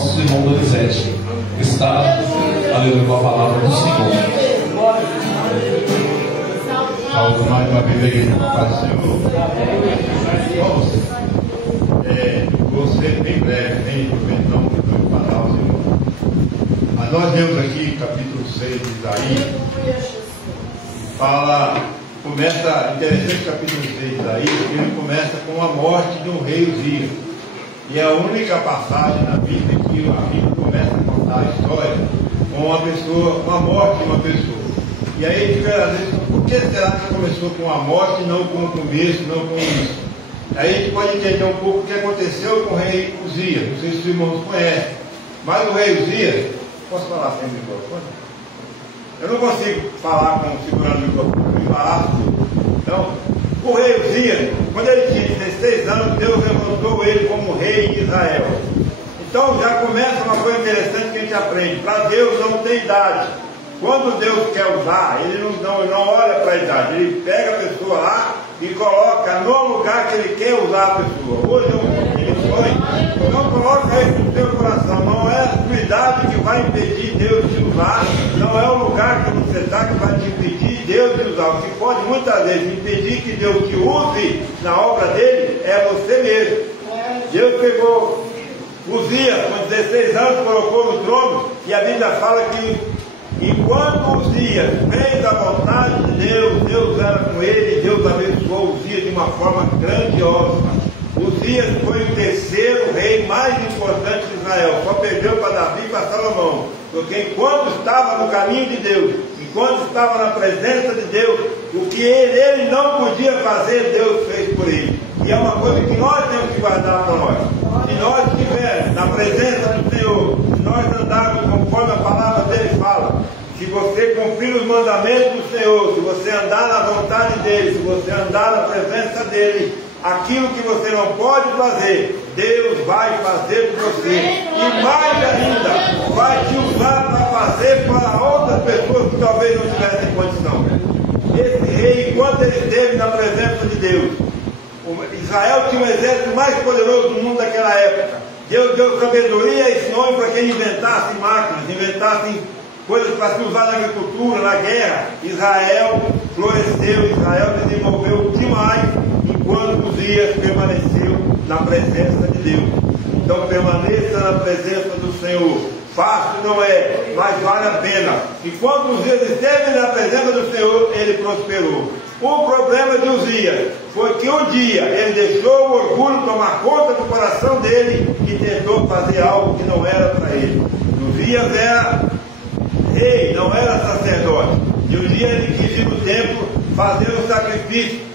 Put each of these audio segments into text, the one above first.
nosso irmão Donizete, que está, aleluia, com a palavra do Senhor. Salve mais uma vez a igreja do Pai do Senhor. Vamos, vou ser bem breve, nem então do parar o Senhor. Mas nós vemos aqui, capítulo 6 de Isaías, começa, interessante o capítulo 6 de Isaías, que ele começa com a morte de um rei Uzias. E é a única passagem na Bíblia que a Bíblia começa a contar a história com a morte de uma pessoa. E aí a gente fica, às vezes, por que será que começou com a morte, não com o começo, não com isso? Aí a gente pode entender um pouco o que aconteceu com o rei Uzias. Não sei se os irmãos conhecem, mas o rei Uzias, posso falar sem microfone? Eu não consigo falar segurando o microfone, me falar. Então, o rei Uzias, quando ele tinha 16 anos, Deus levantou ele como rei de Israel. Então já começa uma coisa interessante que a gente aprende. Para Deus não tem idade. Quando Deus quer usar, ele não olha para a idade. Ele pega a pessoa lá e coloca no lugar que ele quer usar a pessoa. Hoje é um pouquinho de sonho. Não coloca isso no seu coração. Não é a sua idade que vai impedir Deus de usar. Não é o lugar que você está que vai te impedir Deus de usar. O que pode muitas vezes impedir que Deus te use na obra dele é você mesmo. Deus pegou Uzias, com 16 anos, colocou no trono, e a Bíblia fala que enquanto Uzias fez a vontade de Deus, Deus era com ele, e Deus abençoou Uzias de uma forma grandiosa. Uzias foi o terceiro rei mais importante de Israel, só perdeu para Davi e para Salomão, porque enquanto estava no caminho de Deus, enquanto estava na presença de Deus, o que ele não podia fazer, Deus fez por ele. E é uma coisa que nós temos que guardar para nós. Se nós estivermos na presença do Senhor, se nós andarmos conforme a palavra dele fala, se você cumprir os mandamentos do Senhor, se você andar na vontade dele, se você andar na presença dele, aquilo que você não pode fazer, Deus vai fazer por você. E mais ainda, vai te usar para fazer para outras pessoas que talvez não tivessem condição. Esse rei, enquanto ele esteve na presença de Deus, Israel tinha um exército mais poderoso do mundo daquela época. Deus deu sabedoria e esse nome para que ele inventasse máquinas, inventassem coisas para se usar na agricultura, na guerra. Israel floresceu, Israel desenvolveu demais enquanto Uzias permaneceu na presença de Deus. Então permaneça na presença do Senhor. Fácil não é, mas vale a pena. Enquanto Uzias esteve na presença do Senhor, ele prosperou. O problema de Uzias foi que um dia ele deixou o orgulho tomar conta do coração dele e tentou fazer algo que não era para ele. Uzias era rei, não era sacerdote. E um dia ele quis ir no templo fazer um sacrifício.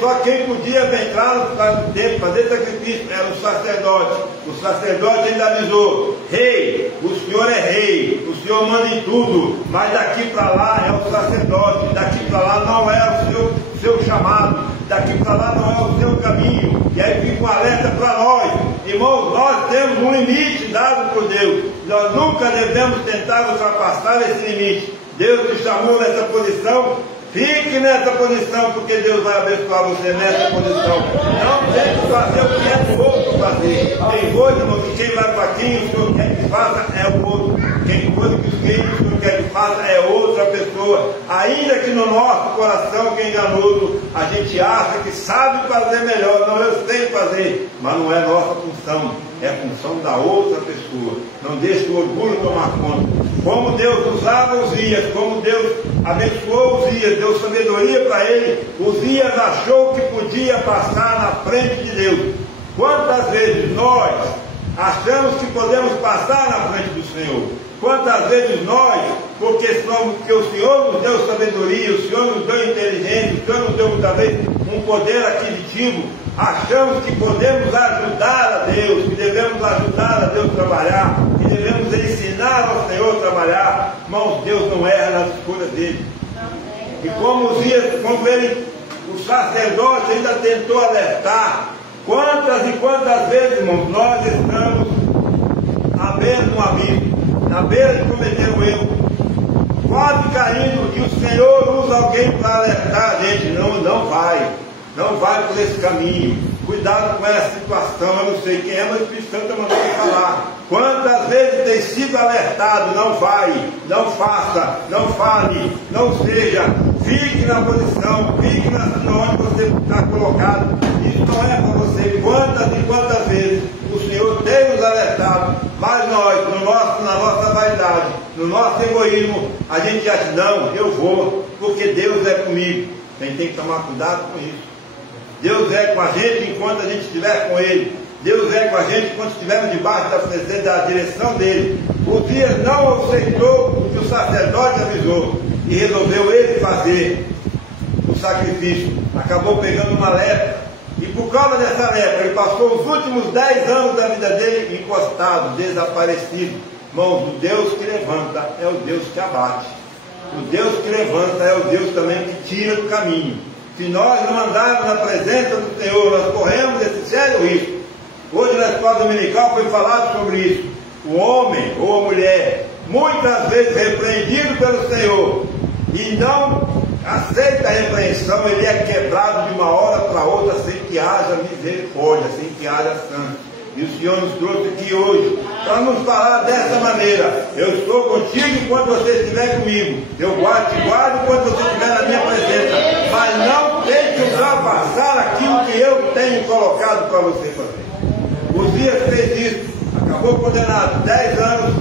Só quem podia entrar no templo fazer sacrifício era o sacerdote. O sacerdote ainda avisou: rei, o senhor é rei, o senhor manda em tudo, mas daqui para lá é o sacerdote, daqui para lá não é o seu chamado, daqui para lá não é o seu caminho. E aí fica um alerta para nós, irmãos, nós temos um limite dado por Deus, nós nunca devemos tentar ultrapassar esse limite. Deus te chamou nessa posição. Fique nessa posição, porque Deus vai abençoar você nessa posição. Não tente fazer o que é do outro fazer. Tem coisa, irmão, que quem vai para quem o Senhor quer que faça é o outro. Tem coisa que quem o Senhor quer que faça é outra pessoa. Ainda que no nosso coração, que é enganoso, a gente acha que sabe fazer melhor. Não, eu sei fazer, mas não é nossa função. É a função da outra pessoa. Não deixe o orgulho tomar conta. Como Deus usava Uzias, como Deus abençoou Uzias, deu sabedoria para ele, Uzias achou que podia passar na frente de Deus. Quantas vezes nós achamos que podemos passar na frente do Senhor? Quantas vezes nós, porque o Senhor nos deu sabedoria, o Senhor nos deu inteligência, o Senhor nos deu muitas vezes um poder aquisitivo, achamos que podemos ajudar a Deus, que devemos ajudar a Deus a trabalhar, que devemos ensinar ao Senhor a trabalhar. Irmãos, Deus não erra nas escolhas dele. E como o sacerdote ainda tentou alertar, quantas e quantas vezes, irmãos, nós estamos à beira de um abismo, na beira de cometer um erro, quase caindo, e o Senhor usa alguém para alertar a gente: não vai por esse caminho, Cuidado com essa situação. Eu não sei quem é, mas o Espírito Santo mandou me falar. Quantas vezes tem sido alertado: não vai, não faça, não fale, não seja, fique na posição, fique onde você está colocado. Isso não é para você. Quantas e quantas vezes o Senhor tem nos alertado, mas nós, na nossa vaidade, no nosso egoísmo, a gente já diz: não, eu vou, porque Deus é comigo. A gente tem que tomar cuidado com isso. Deus é com a gente enquanto a gente estiver com Ele. Deus é com a gente enquanto estivermos debaixo da direção dEle. Uzias não aceitou o que o sacerdote avisou e resolveu ele fazer o sacrifício. Acabou pegando uma lepra. E por causa dessa lepra, ele passou os últimos 10 anos da vida dele encostado, desaparecido. Irmãos, o Deus que levanta é o Deus que abate. O Deus que levanta é o Deus também que tira do caminho. Se nós não andarmos na presença do Senhor, nós corremos esse sério risco. Hoje na escola dominical foi falado sobre isso. O homem ou a mulher, muitas vezes repreendido pelo Senhor, e não aceita a repreensão, ele é quebrado de uma hora para outra, sem que haja misericórdia, sem que haja sangue. E o Senhor nos trouxe aqui hoje para nos falar dessa maneira: eu estou contigo enquanto você estiver comigo, eu te guardo enquanto você estiver na minha presença, mas não tente ultrapassar aquilo que eu tenho colocado para você fazer. Uzias fez isso, acabou condenado, 10 anos,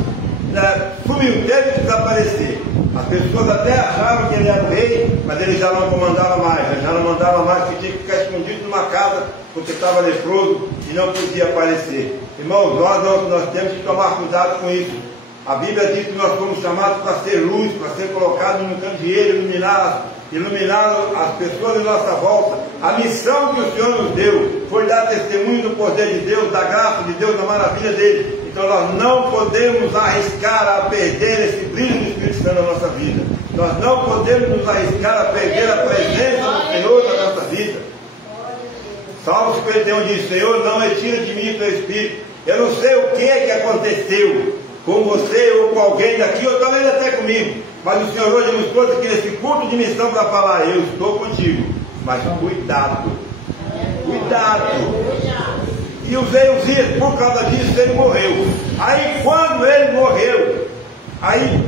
sumiu, teve que desaparecer. As pessoas até achavam que ele era o rei, mas ele já não comandava mais, já não mandava mais, que tinha que ficar escondido numa casa, porque estava leproso e não podia aparecer. Irmãos, nós temos que tomar cuidado com isso. A Bíblia diz que nós fomos chamados para ser luz, para ser colocados no candeeiro, iluminar as pessoas em nossa volta. A missão que o Senhor nos deu foi dar testemunho do poder de Deus, da graça de Deus, da maravilha dele. Então nós não podemos arriscar a perder esse brilho do Espírito Santo na nossa vida. Nós não podemos nos arriscar a perder a presença do Senhor na nossa vida. Salmo 51 diz: Senhor, não retira de mim o teu Espírito. Eu não sei o que aconteceu com você ou com alguém daqui, ou talvez até comigo, mas o Senhor hoje nos trouxe aqui nesse culto de missão para falar: eu estou contigo, mas cuidado, E o Uzias, por causa disso, ele morreu. Aí quando ele morreu, aí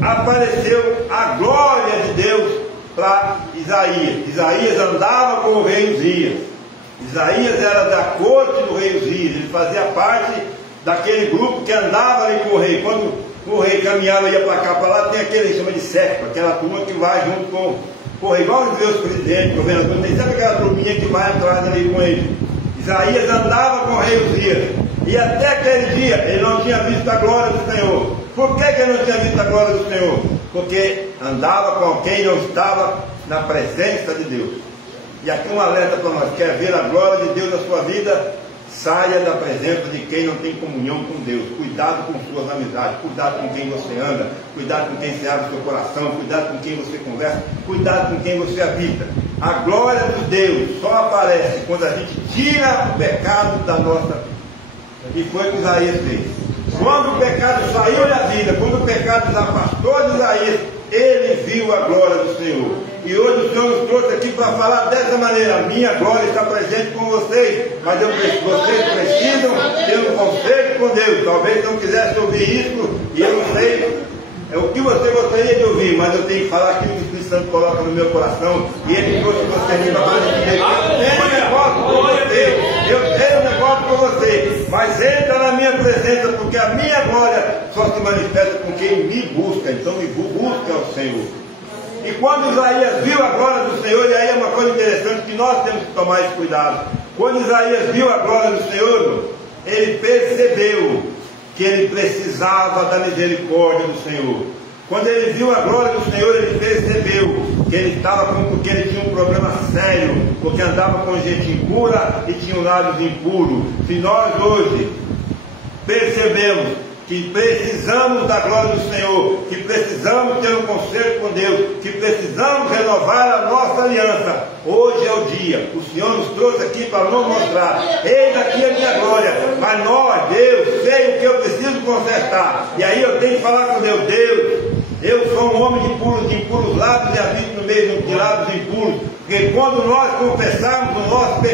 apareceu a glória de Deus para Isaías. Isaías andava com o rei Uzias. Isaías era da corte do rei Uzias, ele fazia parte daquele grupo que andava ali com o rei. Quando o rei caminhava, ia para cá, para lá, tem aquele que chama de séquito, aquela turma que vai junto com o rei, igual os meus presidentes, governadores, tem sempre aquela turminha que vai atrás ali com ele. Isaías andava com o rei Uzias, e até aquele dia ele não tinha visto a glória do Senhor. Por que ele não tinha visto a glória do Senhor? Porque andava com quem não estava na presença de Deus. E aqui um alerta para nós: quer ver a glória de Deus na sua vida? Saia da presença de quem não tem comunhão com Deus. Cuidado com suas amizades, cuidado com quem você anda, cuidado com quem você abre o seu coração, cuidado com quem você conversa, cuidado com quem você habita. A glória de Deus só aparece quando a gente tira o pecado da nossa vida. E foi o que Isaías fez. Quando o pecado saiu da vida, quando o pecado desafastou de Isaías, ele viu a glória do Senhor. E hoje o Senhor nos trouxe aqui para falar dessa maneira: a minha glória está presente com vocês, mas vocês precisam ter um conselho com Deus. Talvez não quisesse ouvir isso, e eu não sei o que você gostaria de ouvir, mas eu tenho que falar aquilo que o Espírito Santo coloca no meu coração, e ele trouxe você aqui para dizer: eu tenho um negócio com você, eu tenho um negócio com você, mas entra na minha presença, porque a minha glória só se manifesta com quem me busca. Então me busca o Senhor. E quando Isaías viu a glória do Senhor, e aí é uma coisa interessante que nós temos que tomar esse cuidado. Quando Isaías viu a glória do Senhor, ele percebeu que ele precisava da misericórdia do Senhor. Quando ele viu a glória do Senhor, ele percebeu que ele porque ele tinha um problema sério, porque andava com gente impura e tinha lábios impuros. Se nós hoje percebemos que precisamos da glória do Senhor, que precisamos ter um conselho com Deus, que precisamos renovar a nossa aliança, hoje é o dia. O Senhor nos trouxe aqui para nos mostrar: eis aqui a minha glória, mas nós, Deus, sei o que eu preciso consertar. E aí eu tenho que falar com Deus: Deus, eu sou um homem de impuros lábios e habito no meio de lábios impuros, porque quando nós confessarmos o nosso pecado,